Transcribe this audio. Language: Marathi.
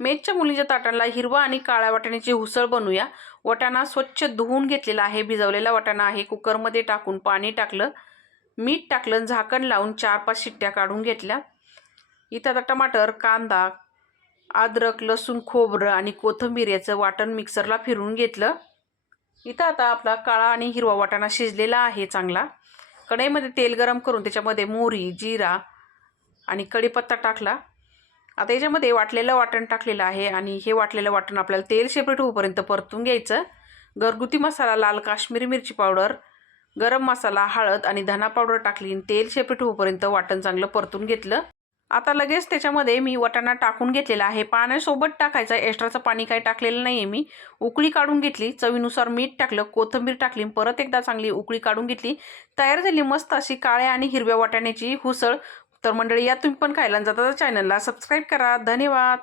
मेथच्या मुलीच्या ताटाला हिरवा आणि काळ्या वाटाण्याची उसळ बनवूया। वाटाणा स्वच्छ धुवून घेतलेला आहे, भिजवलेला वाटाणा आहे। कुकरमध्ये टाकून पाणी टाकलं, मीठ टाकलं, झाकण लावून 4-5 शिट्ट्या काढून घेतल्या। इथं आता टमाटर, कांदा, अद्रक, लसूण, खोबरं आणि कोथिंबीर याचं वाटण मिक्सरला फिरवून घेतलं। इथं आता आपला काळा आणि हिरवा वाटाणा शिजलेला आहे चांगला। कढईमध्ये तेल गरम करून त्याच्यामध्ये मोहरी, जिरा आणि कढीपत्ता टाकला। आता याच्यामध्ये वाटलेलं वाटण टाकलेलं आहे आणि हे वाटलेलं वाटण आपल्याला तेल सेपरेट होईपर्यंत परतून घ्यायचं। घरगुती मसाला, लाल काश्मीरी मिरची पावडर, गरम मसाला, हळद आणि धना पावडर टाकली आणि तेल सेपरेट होईपर्यंत वाटण चांगलं परतून घेतलं। आता लगेच त्याच्यामध्ये मी वाटाणा टाकून घेतलेला आहे। पाण्यासोबत टाकायचं, एक्स्ट्राचं पाणी काही टाकलेलं नाही आहे मी। उकळी काढून घेतली, चवीनुसार मीठ टाकलं, कोथिंबीर टाकली, परत एकदा चांगली उकळी काढून घेतली। तयार झाली मस्त अशी काळ्या आणि हिरव्या वाटाण्याची उसळ। तर मंडळी, या तुम्ही पण खायला जाता तर चॅनलला सबस्क्राईब करा। धन्यवाद।